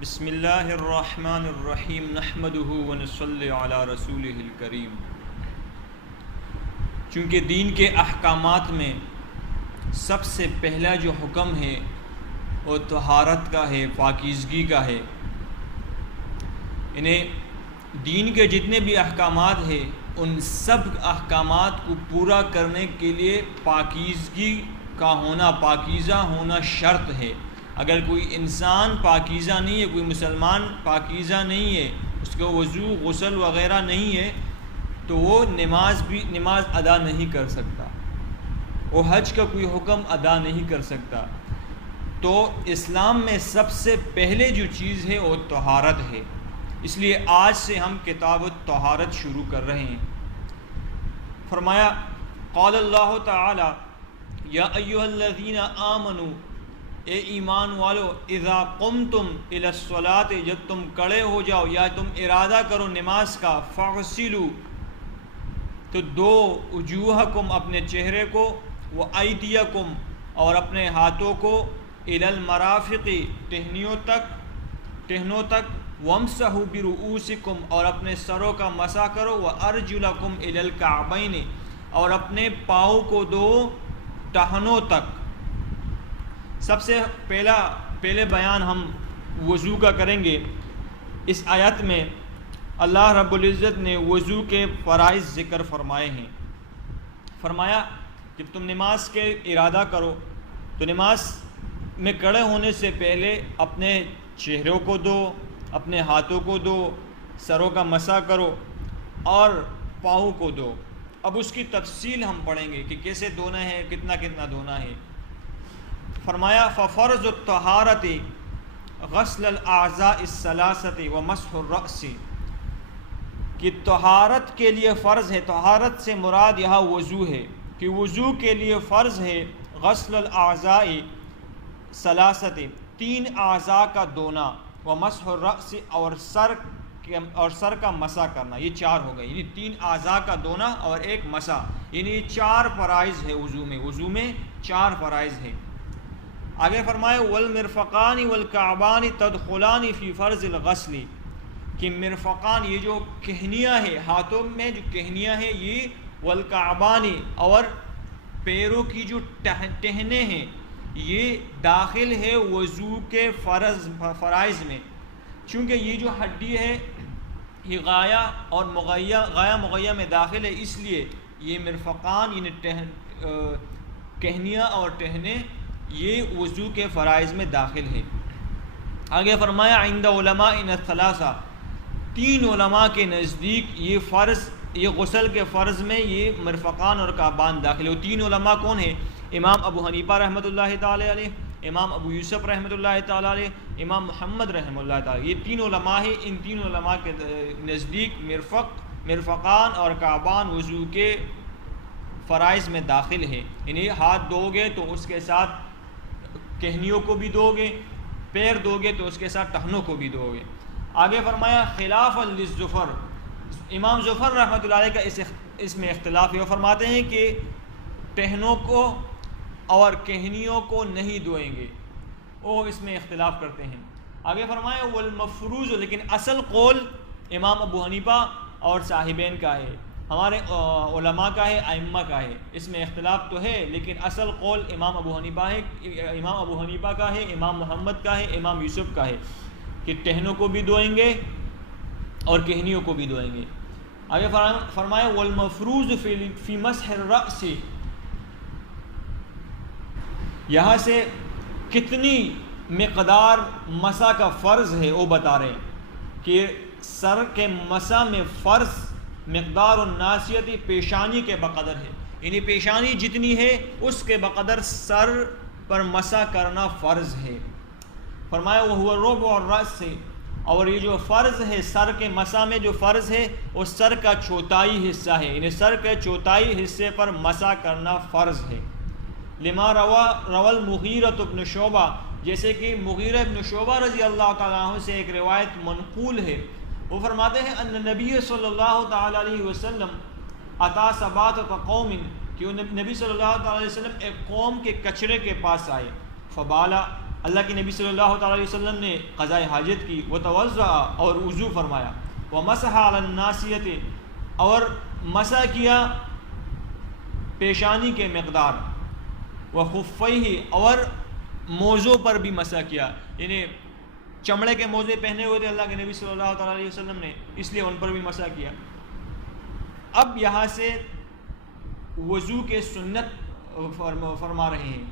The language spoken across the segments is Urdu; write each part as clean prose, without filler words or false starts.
بسم اللہ الرحمن الرحیم نحمدہ ونصلی علی رسولہ الکریم۔ چونکہ دین کے احکامات میں سب سے پہلا جو حکم ہے وہ طہارت کا ہے، پاکیزگی کا ہے۔ دین کے جتنے بھی احکامات ہیں ان سب احکامات کو پورا کرنے کے لیے پاکیزگی کا ہونا، پاکیزہ ہونا شرط ہے۔ اگر کوئی انسان پاکیزہ نہیں ہے، کوئی مسلمان پاکیزہ نہیں ہے، اس کو وضو غسل وغیرہ نہیں ہے، تو وہ نماز ادا نہیں کر سکتا، وہ حج کا کوئی حکم ادا نہیں کر سکتا۔ تو اسلام میں سب سے پہلے جو چیز ہے وہ طہارت ہے۔ اس لیے آج سے ہم کتاب الطہارت شروع کر رہے ہیں۔ فرمایا قال اللہ تعالی یا ایھا الذین آمنوا، اے ایمان والو، اذا قمتم الی الصلاۃ، جب تم کھڑے ہو جاؤ یا تم ارادہ کرو نماز کا، فاغسلوا، تو دو وجوہکم، اپنے چہرے کو، وایدیکم، اور اپنے ہاتھوں کو، الی المرافق، ٹہنوں تک، وامسحوا برؤوسکم، اور اپنے سروں کا مسح کرو، وارجلکم الی الکعبین، اور اپنے پاؤں کو دو ٹہنوں تک۔ سب سے پہلے بیان ہم وضو کا کریں گے۔ اس آیت میں اللہ رب العزت نے وضو کے فرائض ذکر فرمائے ہیں۔ فرمایا جب تم نماز کے ارادہ کرو تو نماز میں کھڑے ہونے سے پہلے اپنے چہروں کو دو، اپنے ہاتھوں کو دو، سروں کا مسح کرو اور پاؤں کو دو۔ اب اس کی تفصیل ہم پڑھیں گے کہ کیسے دھونا ہے، کتنا دھونا ہے۔ فرمایا ففرض الطہارت غسل الاعضاء الثلاثۃ ومسح الرأس، کہ طہارت کے لیے فرض ہے، طہارت سے مراد یہاں وضو ہے، کہ وضو کے لیے فرض ہے غسل الاعضاء ثلاثۃ، تین اعضاء کا دھونا، ومسح الرأس، اور سر کا مسح کرنا۔ یہ چار ہو گئے، یعنی تین اعضاء کا دھونا اور ایک مسح، یعنی چار فرائض ہے وضو میں چار فرائض ہے۔ آگے فرمایا والمرفقان والکعبان تدخلان فی فرض الغسل، کہ مرفقان، یہ جو کہنیاں ہیں، ہاتھوں میں جو کہنیاں ہیں، یہ والکعبان، اور پیروں کی جو ٹہنے ہیں، یہ داخل ہے وضو کے فرائض میں۔ چونکہ یہ جو ہڈی ہے یہ غایہ اور مغیہ میں داخل ہے، اس لیے یہ مرفقان یعنی کہنیاں اور ٹہنے یہ وضو کے فرائض میں داخل ہے۔ آگے فرمایا عند علماء الثلاثہ، تین علماء کے نزدیک یہ غسل کے فرض میں یہ مرفقان اور کعبان داخل ہے۔ وہ تین علماء کون ہیں؟ امام ابو حنیفہ رحمۃ اللہ تعالی علیہ، امام ابو یوسف رحمۃ اللہ تعالی علیہ، امام محمد رحمۃ اللہ تعالی، یہ تین علماء ہیں۔ ان تین علماء کے نزدیک مرفقان اور کعبان وضو کے فرائض میں داخل ہے، یعنی ہاتھ دھو گے تو اس کے ساتھ کہنیوں کو بھی دو گے، پیر دو گے تو اس کے ساتھ ٹہنوں کو بھی دو گے۔ آگے فرمایا خلافا للزفر، امام ظفر رحمۃ اللہ علیہ کا اس میں اختلاف ہے، وہ فرماتے ہیں کہ ٹہنوں کو اور کہنیوں کو نہیں دھوئیں گے، وہ اس میں اختلاف کرتے ہیں۔ آگے فرمایا والمفروض، لیکن اصل قول امام ابو حنیفہ اور صاحبین کا ہے، ہمارے علماء کا ہے، ائمہ کا ہے۔ اس میں اختلاف تو ہے لیکن اصل قول امام ابو حنیفہ کا ہے، امام محمد کا ہے، امام یوسف کا ہے، کہ ٹہنوں کو بھی دھوئیں گے اور کہنیوں کو بھی دھوئیں گے۔ آگے فرمایا والمفروض فی مسح الرأس، یہاں سے کتنی مقدار مسح کا فرض ہے وہ بتا رہے ہیں، کہ سر کے مسح میں فرض مقدار الناسیتی، پیشانی کے بقدر ہے، یعنی پیشانی جتنی ہے اس کے بقدر سر پر مسح کرنا فرض ہے۔ فرمایا وہو ربع الرأس، اور یہ جو فرض ہے سر کے مسح میں جو فرض ہے وہ سر کا چوتھائی حصہ ہے، یعنی سر کے چوتھائی حصے پر مسح کرنا فرض ہے۔ لما روى المغیرہ بن شعبہ، جیسے کہ مغیرہ بن شعبہ رضی اللہ تعالیٰ عنہ سے ایک روایت منقول ہے، وہ فرماتے ہیں ان نبی صلی اللہ تعالی علیہ وسلم اتا سباتۃ قوم، کہ نبی صلی اللہ تعالی علیہ وسلم ایک قوم کے کچرے کے پاس آئے، فبالا، اللہ کے نبی صلی اللہ تعالیٰ علیہ وسلم نے قضاء حاجت کی، وتوضأ اور وضو فرمایا، ومسح علی الناصیۃ اور مسح کیا پیشانی کے مقدار، وخفیہ اور موزوں پر بھی مسح کیا، یعنی چمڑے کے موزے پہنے ہوئے تھے اللہ کے نبی صلی اللہ تعالیٰ علیہ وسلم نے، اس لیے ان پر بھی مسح کیا۔ اب یہاں سے وضو کے سنت فرما رہے ہیں۔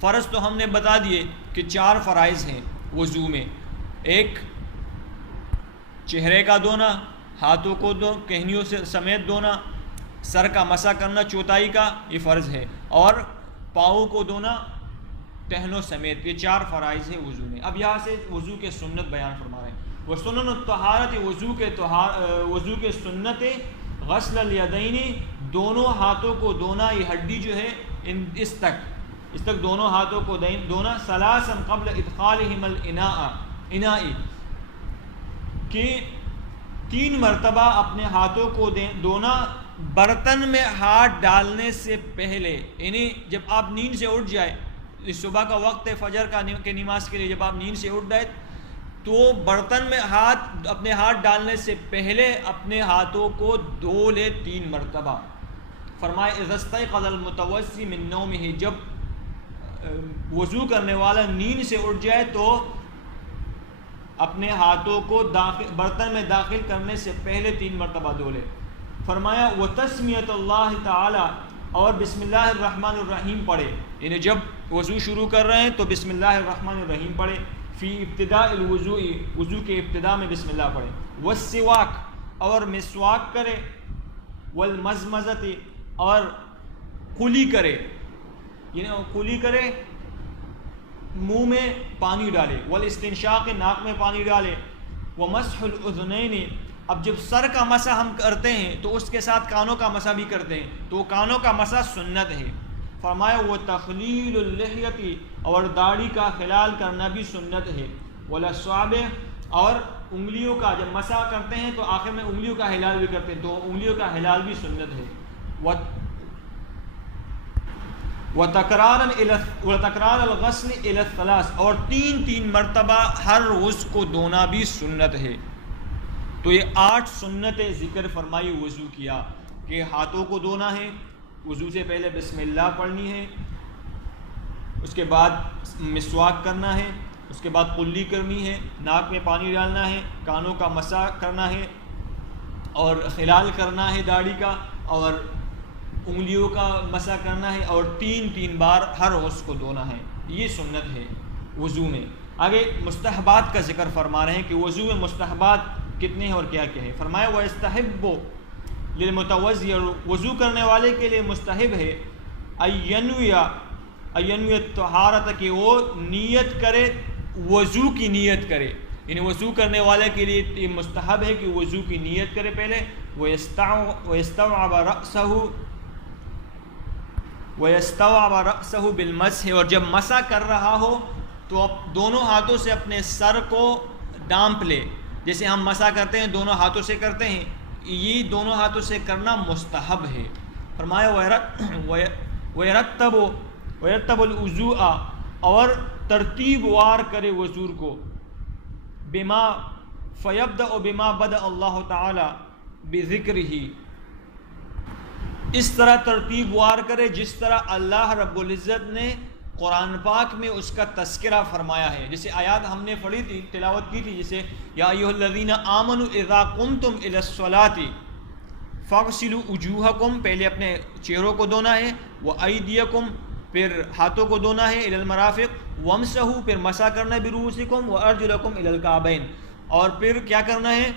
فرض تو ہم نے بتا دیے کہ 4 فرائض ہیں وضو میں، ایک چہرے کا دھونا، ہاتھوں کو کہنیوں سے سمیت دھونا، سر کا مسح کرنا چوتھائی کا، یہ فرض ہے، اور پاؤں کو دھونا ٹہنوں سمیت، یہ 4 فرائض ہیں وضو میں۔ اب یہاں سے وضو کے سنت بیان فرما رہے ہیں۔ وسنن الطہارت وضو کے سنت غسل الیدین، دونوں ہاتھوں کو دھونا، یہ ہڈی جو ہے اس تک دونوں ہاتھوں کو دھونا، ثلاثا قبل ادخالہم الاناء، کہ 3 مرتبہ اپنے ہاتھوں کو دھونا برتن میں ہاتھ ڈالنے سے پہلے، یعنی جب آپ نیند سے اٹھ جائے، صبح کا وقت ہے فجر کی نماز کے لیے، جب آپ نیند سے اٹھ جائے تو برتن میں اپنے ہاتھ ڈالنے سے پہلے اپنے ہاتھوں کو دھو لے 3 مرتبہ۔ فرمائے اذا استيقظ المتوضي من نومه، جب وضو کرنے والا نیند سے اٹھ جائے تو اپنے ہاتھوں کو برتن میں داخل کرنے سے پہلے 3 مرتبہ دھو لے۔ فرمایا وتسمیۃ اللہ تعالی، اور بسم اللہ الرحمن الرحیم پڑھے، یعنی جب وضو شروع کر رہے ہیں تو بسم اللہ الرحمن الرحیم پڑھے، فی ابتداء الوضوء، وضو کے ابتداء میں بسم اللہ پڑھے، والسواک، اور مسواک کرے، والمزمزۃ، اور قلی کرے، یعنی قلی کرے منہ میں پانی ڈالے، والاستنشاق، ناک میں پانی ڈالے، ومسح الاذنین، اب جب سر کا مسح ہم کرتے ہیں تو اس کے ساتھ کانوں کا مسح بھی کرتے ہیں، تو کانوں کا مسح سنت ہے۔ فرمایا وہ تخلیل اللحیۃ، اور داڑھی کا خلال کرنا بھی سنت ہے، والاصابع، اور انگلیوں کا جب مسح کرتے ہیں تو آخر میں انگلیوں کا ہلال بھی کرتے ہیں، تو انگلیوں کا ہلال بھی سنت ہے، وتکرار الغسل الی الثلاث، اور 3 مرتبہ ہر عضو کو دھونا بھی سنت ہے۔ تو یہ 8 سنتیں ذکر فرمائی وضو کیا، کہ ہاتھوں کو دھونا ہے، وضو سے پہلے بسم اللہ پڑھنی ہے، اس کے بعد مسواک کرنا ہے، اس کے بعد قلی کرنی ہے، ناک میں پانی ڈالنا ہے، کانوں کا مسح کرنا ہے، اور خلال کرنا ہے داڑھی کا، اور انگلیوں کا مسح کرنا ہے، اور 3 بار ہر عضو کو دھونا ہے، یہ سنت ہے وضو میں۔ آگے مستحبات کا ذکر فرما رہے ہیں کہ وضو میں مستحبات کتنے ہیں اور کیا کیا ہے۔ فرمایا وَيَسْتَحِبُّ لِلْمُتَوَضِّئِ، وضو کرنے والے کے لیے مستحب ہے اَيَّنْوِيَ الطَّہَارَةَ، کہ وہ نیت کرے، وضو کی نیت کرے، یعنی وضو کرنے والے کے لیے یہ مستحب ہے کہ وضو کی نیت کرے پہلے، وَيَسْتَوْعَبَ رَأْسَهُ بِالْمَسْحِ، اور جب مسح کر رہا ہو تو دونوں ہاتھوں سے اپنے سر کو ڈانپ لے، جیسے ہم مسح کرتے ہیں دونوں ہاتھوں سے کرتے ہیں، یہ دونوں ہاتھوں سے کرنا مستحب ہے۔ فرمایا وَيَرَتَّبُ الْوُضُوءَ، اور ترتیب وار کرے وضو کو، بما فَيَبْدَأُ بِمَا بَدَأَ اللَّهُ تَعَالَى بِذِكْرِهِ، اس طرح ترتیب وار کرے جس طرح اللہ رب العزت نے قرآن پاک میں اس کا تذکرہ فرمایا ہے۔ جیسے آیات ہم نے پڑھی تھی، تلاوت کی تھی، جیسے یا ایھا الذین آمنوا اذا قمتم الی الصلاۃ فاغسلوا وجوہکم، پہلے اپنے چہروں کو دھونا ہے، وایدیکم، پھر ہاتھوں کو دھونا ہے، الی المرافق، وامسحوا، پھر مسح کرنا ہے، برؤوسکم وارجلکم الی الکعبین، اور پھر کیا کرنا ہے،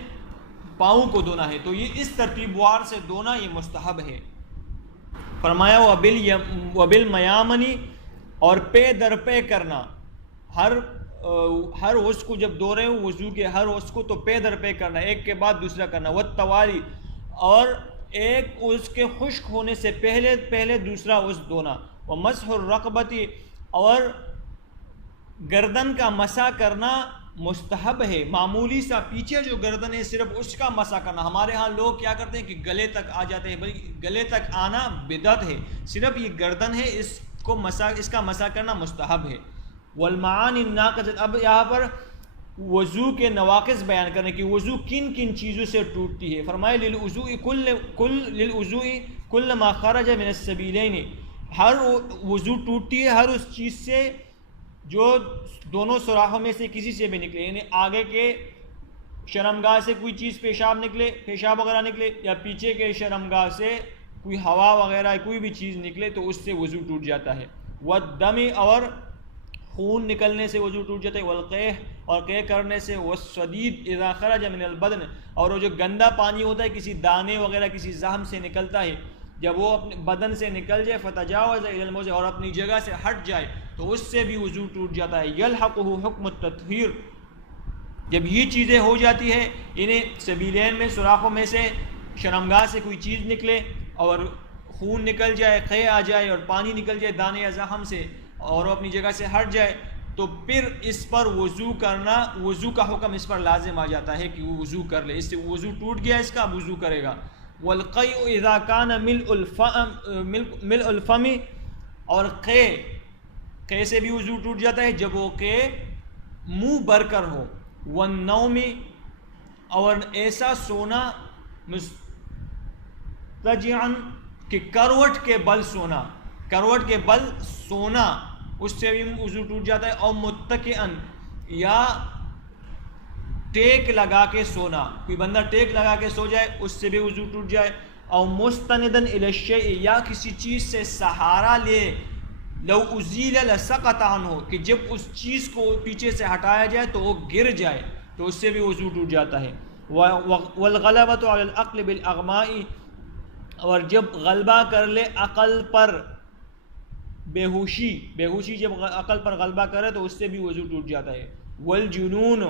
پاؤں کو دھونا ہے۔ تو یہ اس ترتیب وار سے دھونا یہ مستحب ہے۔ فرمایا وبالمیامنی، اور پے در پے کرنا، ہر عضو کو جب دھو رہے ہو وضو کے ہر عضو کو تو پے در پے کرنا، ایک کے بعد دوسرا کرنا، والتوالی، اور ایک عضو کے خشک ہونے سے پہلے دوسرا عضو دھونا، ومسح الرقبۃ، اور گردن کا مسح کرنا مستحب ہے، معمولی سا پیچھے جو گردن ہے صرف اس کا مسح کرنا۔ ہمارے ہاں لوگ کیا کرتے ہیں کہ گلے تک آ جاتے ہیں، بلکہ گلے تک آنا بدعت ہے، صرف یہ گردن ہے، اس کا مسح کرنا مستحب ہے۔ والمعانی الناقضۃ، اب یہاں پر وضو کے نواقص بیان کرنے کی، وضو کن کن چیزوں سے ٹوٹتی ہے. فرمائے للوضوء للوضوء کل ما خرج من السبیلین، ہر وضو ٹوٹتی ہے ہر اس چیز سے جو دونوں سوراخوں میں سے کسی سے بھی نکلے، یعنی آگے کے شرمگاہ سے کوئی چیز پیشاب وغیرہ نکلے، یا پیچھے کے شرمگاہ سے کوئی ہوا وغیرہ کوئی بھی چیز نکلے تو اس سے وضو ٹوٹ جاتا ہے. والدم، اور خون نکلنے سے وضو ٹوٹ جاتا ہے. والقیح، اور قے کرنے سے. والصدید اذا خرج من البدن، اور وہ جو گندا پانی ہوتا ہے کسی دانے وغیرہ کسی زخم سے نکلتا ہے، جب وہ اپنے بدن سے نکل جائے فتجاوز الی الموضع، اور اپنی جگہ سے ہٹ جائے تو اس سے بھی وضو ٹوٹ جاتا ہے. یلحقہ حکم التطہیر، جب یہ چیزیں ہو جاتی ہے، انہیں سبیلین میں سوراخوں میں سے شرمگاہ سے کوئی چیز نکلے اور خون نکل جائے، قے آ جائے اور پانی نکل جائے دانے یا زخم سے اور وہ اپنی جگہ سے ہٹ جائے، تو پھر اس پر وضو کرنا، وضو کا حکم اس پر لازم آ جاتا ہے کہ وہ وضو کر لے. اس سے وضو ٹوٹ گیا اس کا، وضو کرے گا. والقیء اذا کان ملء الفم، اور قے سے بھی وضو ٹوٹ جاتا ہے جب وہ قے منہ بھر کر ہو. والنوم، اور ایسا سونا مستجعا، کہ کروٹ کے بل سونا، کروٹ کے بل سونا اس سے بھی وضو ٹوٹ جاتا ہے. اور متکئا، یا ٹیک لگا کے سونا، کوئی بندہ ٹیک لگا کے سو جائے اس سے بھی وضو ٹوٹ جائے. اور مستنداً الی الشیء، یا کسی چیز سے سہارا لے، لو ازیل لسقط عنہ، کہ جب اس چیز کو پیچھے سے ہٹایا جائے تو وہ گر جائے تو اس سے بھی وضو ٹوٹ جاتا ہے. والغلبۃ علی العقل بالاغماء، اور جب غلبہ کر لے عقل پر بےہوشی جب عقل پر غلبہ کرے تو اس سے بھی وضو ٹوٹ جاتا ہے. والجنون،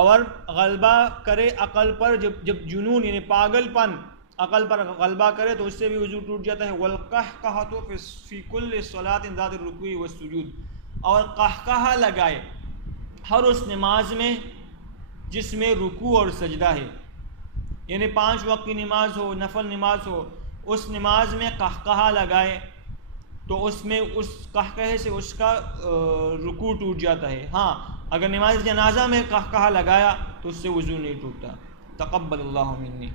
اور غلبہ کرے عقل پر جب جنون یعنی پاگل پن عقل پر غلبہ کرے تو اس سے بھی وضو ٹوٹ جاتا ہے. والقہقہۃ فی کل صلاۃ ذات الرکوع والسجود، اور قہقہہ لگائے ہر اس نماز میں جس میں رکوع اور سجدہ ہے، یعنی 5 وقت کی نماز ہو، نفل نماز ہو، اس نماز میں قہقہہ لگائے تو اس میں اس قہقہے سے اس کا رکوع ٹوٹ جاتا ہے. ہاں اگر نماز جنازہ میں قہقہہ لگایا تو اس سے وضو نہیں ٹوٹتا. تقبل اللہ منی.